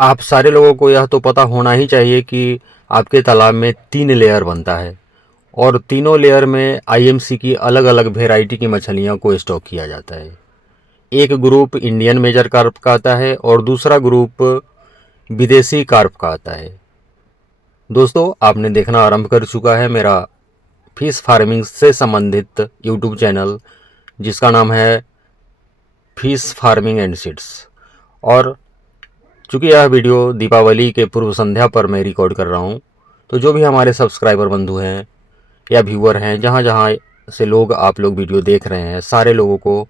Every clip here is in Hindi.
आप सारे लोगों को यह तो पता होना ही चाहिए कि आपके तालाब में 3 लेयर बनता है और तीनों लेयर में आईएमसी की अलग अलग वेराइटी की मछलियों को स्टॉक किया जाता है। एक ग्रुप इंडियन मेजर कार्प का आता है और दूसरा ग्रुप विदेशी कार्प का आता है। दोस्तों, आपने देखना आरंभ कर चुका है मेरा फिश फार्मिंग से संबंधित यूट्यूब चैनल, जिसका नाम है फिश फार्मिंग एंड सीड्स। और चूँकि यह वीडियो दीपावली के पूर्व संध्या पर मैं रिकॉर्ड कर रहा हूँ, तो जो भी हमारे सब्सक्राइबर बंधु हैं या व्यूअर हैं, जहाँ जहाँ से लोग आप लोग वीडियो देख रहे हैं, सारे लोगों को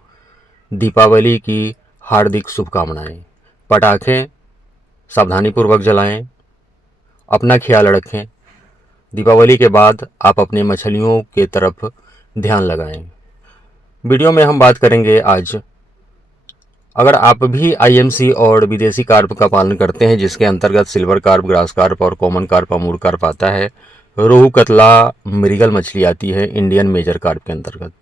दीपावली की हार्दिक शुभकामनाएं। पटाखे सावधानीपूर्वक जलाएं, अपना ख्याल रखें। दीपावली के बाद आप अपनी मछलियों के तरफ ध्यान लगाएं। वीडियो में हम बात करेंगे आज, अगर आप भी आईएमसी और विदेशी कार्प का पालन करते हैं, जिसके अंतर्गत सिल्वर कार्प, ग्रास कार्प और कॉमन कार्प, अमूर कार्प आता है, रोहू, कतला, मृगल मछली आती है इंडियन मेजर कार्प के अंतर्गत,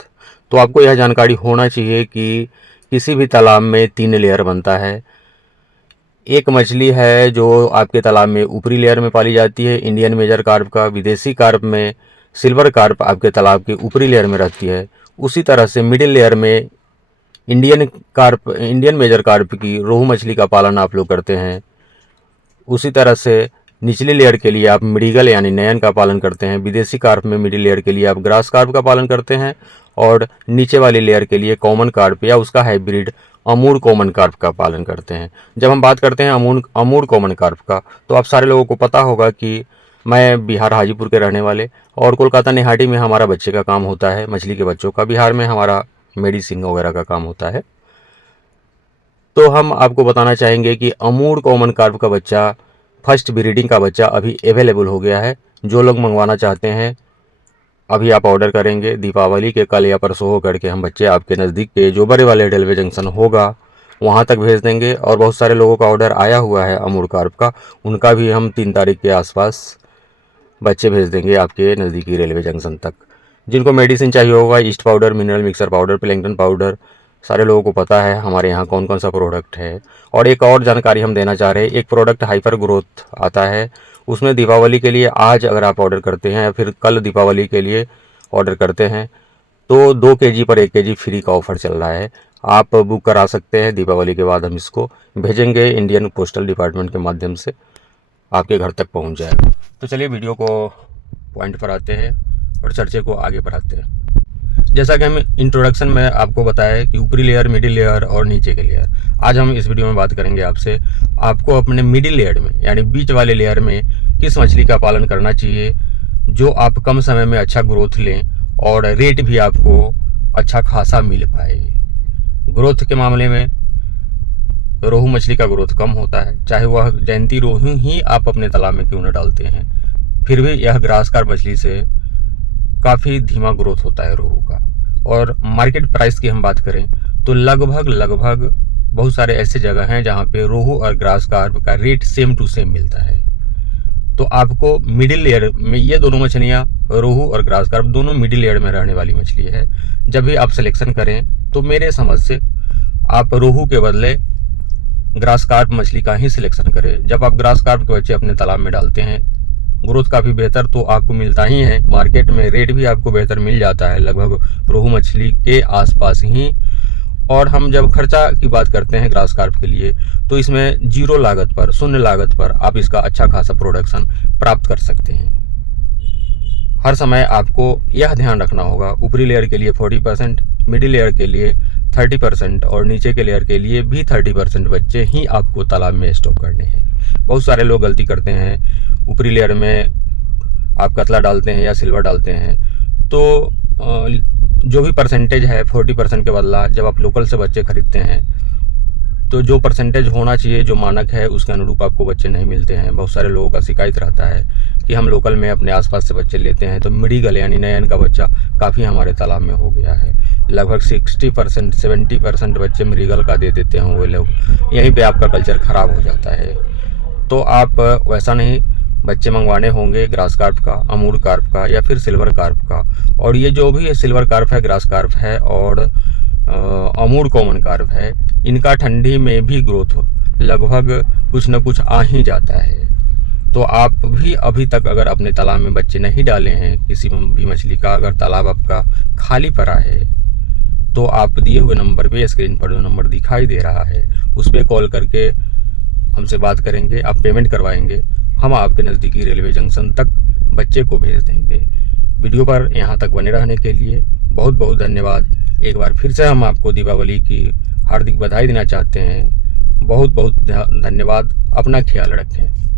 तो आपको यह जानकारी होना चाहिए कि किसी भी तालाब में 3 लेयर बनता है। एक मछली है जो आपके तालाब में ऊपरी लेयर में पाली जाती है, इंडियन मेजर कार्प का। विदेशी कार्प में सिल्वर कार्प आपके तालाब के ऊपरी लेयर में रहती है। उसी तरह से मिडिल लेयर में इंडियन मेजर कार्प की रोहू मछली का पालन आप लोग करते हैं। उसी तरह से निचली लेयर के लिए आप मृगल यानी नयन का पालन करते हैं। विदेशी कार्प में मिडिल लेयर के लिए आप ग्रास कार्प का पालन करते हैं और नीचे वाली लेयर के लिए कॉमन कार्प या उसका हाइब्रिड अमूर कॉमन कार्प का पालन करते हैं। जब हम बात करते हैं अमूर कॉमन कार्प का, तो आप सारे लोगों को पता होगा कि मैं बिहार हाजीपुर के रहने वाले और कोलकाता निहाटी में हमारा बच्चे का काम होता है, मछली के बच्चों का। बिहार में हमारा मेडिसिन वगैरह का काम होता है। तो हम आपको बताना चाहेंगे कि अमूर कॉमन कार्प का बच्चा, फर्स्ट ब्रीडिंग का बच्चा अभी अवेलेबल हो गया है। जो लोग मंगवाना चाहते हैं, अभी आप ऑर्डर करेंगे, दीपावली के कल या परसों हो करके हम बच्चे आपके नज़दीक के जो बड़े वाले रेलवे जंक्शन होगा वहाँ तक भेज देंगे। और बहुत सारे लोगों का ऑर्डर आया हुआ है अमूर कार्प का, उनका भी हम 3 तारीख के आसपास बच्चे भेज देंगे आपके नज़दीकी रेलवे जंक्शन तक। जिनको मेडिसिन चाहिए होगा, east powder, mineral mixer powder, plankton powder, सारे लोगों को पता है हमारे यहाँ कौन कौन सा प्रोडक्ट है। और एक और जानकारी हम देना चाह रहे हैं, एक प्रोडक्ट हाइपर ग्रोथ आता है, उसमें दीपावली के लिए आज अगर आप ऑर्डर करते हैं या फिर कल दीपावली के लिए ऑर्डर करते हैं तो 2 केजी पर 1 केजी फ्री का ऑफ़र चल रहा है। आप बुक करा सकते हैं। दीपावली के बाद हम इसको भेजेंगे, इंडियन पोस्टल डिपार्टमेंट के माध्यम से आपके घर तक पहुंच जाएगा। तो चलिए वीडियो को पॉइंट पर आते हैं और चर्चे को आगे बढ़ाते हैं। जैसा कि हम इंट्रोडक्शन में आपको बताया है कि ऊपरी लेयर, मिडिल लेयर और नीचे के लेयर, आज हम इस वीडियो में बात करेंगे आपसे, आपको अपने मिडिल लेयर में यानी बीच वाले लेयर में किस मछली का पालन करना चाहिए जो आप कम समय में अच्छा ग्रोथ लें और रेट भी आपको अच्छा खासा मिल पाए। ग्रोथ के मामले में रोहू मछली का ग्रोथ कम होता है, चाहे वह जयंती रोहू ही आप अपने तालाब में क्यों न डालते हैं, फिर भी यह ग्रासकार मछली से काफ़ी धीमा ग्रोथ होता है रोहू का। और मार्केट प्राइस की हम बात करें तो लगभग बहुत सारे ऐसे जगह हैं जहाँ पे रोहू और ग्रास कार्प का रेट सेम टू सेम मिलता है। तो आपको मिडिल लेयर में, ये दोनों मछलियाँ रोहू और ग्रास कार्प दोनों मिडिल लेयर में रहने वाली मछली है। जब भी आप सिलेक्शन करें तो मेरे समझ से आप रोहू के बदले ग्रास कार्प मछली का ही सिलेक्शन करें। जब आप ग्रास कार्प के बच्चे अपने तालाब में डालते हैं, ग्रोथ काफ़ी बेहतर तो आपको मिलता ही है, मार्केट में रेट भी आपको बेहतर मिल जाता है लगभग रोहू मछली के आसपास ही। और हम जब खर्चा की बात करते हैं ग्रास कार्प के लिए, तो इसमें जीरो लागत पर, शून्य लागत पर आप इसका अच्छा खासा प्रोडक्शन प्राप्त कर सकते हैं। हर समय आपको यह ध्यान रखना होगा, ऊपरी लेयर के लिए 40%, मिडिल लेयर के लिए 30% और नीचे के लेयर के लिए भी 30% बच्चे ही आपको तालाब में स्टॉक करने हैं। बहुत सारे लोग गलती करते हैं, ऊपरी लेयर में आप कतला डालते हैं या सिल्वर डालते हैं, तो जो भी परसेंटेज है 40% के बदला जब आप लोकल से बच्चे खरीदते हैं तो जो परसेंटेज होना चाहिए, जो मानक है, उसके अनुरूप आपको बच्चे नहीं मिलते हैं। बहुत सारे लोगों का शिकायत रहता है कि हम लोकल में अपने आसपास से बच्चे लेते हैं तो मृगल यानी नयन का बच्चा काफ़ी हमारे तालाब में हो गया है। लगभग 60% 70% बच्चे मृगल का दे देते हैं वो लोग, यहीं पे आपका कल्चर ख़राब हो जाता है। तो आप वैसा नहीं, बच्चे मंगवाने होंगे ग्रास कार्प का, अमूर कार्प का या फिर सिल्वर कार्प का। और ये जो भी सिल्वर कार्प है, ग्रास कार्प है और अमूर कॉमन कार्प है, इनका ठंडी में भी ग्रोथ लगभग कुछ न कुछ आ ही जाता है। तो आप भी अभी तक अगर अपने तालाब में बच्चे नहीं डाले हैं, किसी भी मछली का, अगर तालाब आपका खाली पड़ा है, तो आप दिए हुए नंबर पे, स्क्रीन पर जो नंबर दिखाई दे रहा है, उस पर कॉल करके हमसे बात करेंगे, आप पेमेंट करवाएंगे, हम आपके नज़दीकी रेलवे जंक्शन तक बच्चे को भेज देंगे। वीडियो पर यहाँ तक बने रहने के लिए बहुत बहुत धन्यवाद। एक बार फिर से हम आपको दीपावली की हार्दिक बधाई देना चाहते हैं। बहुत बहुत धन्यवाद। अपना ख्याल रखें।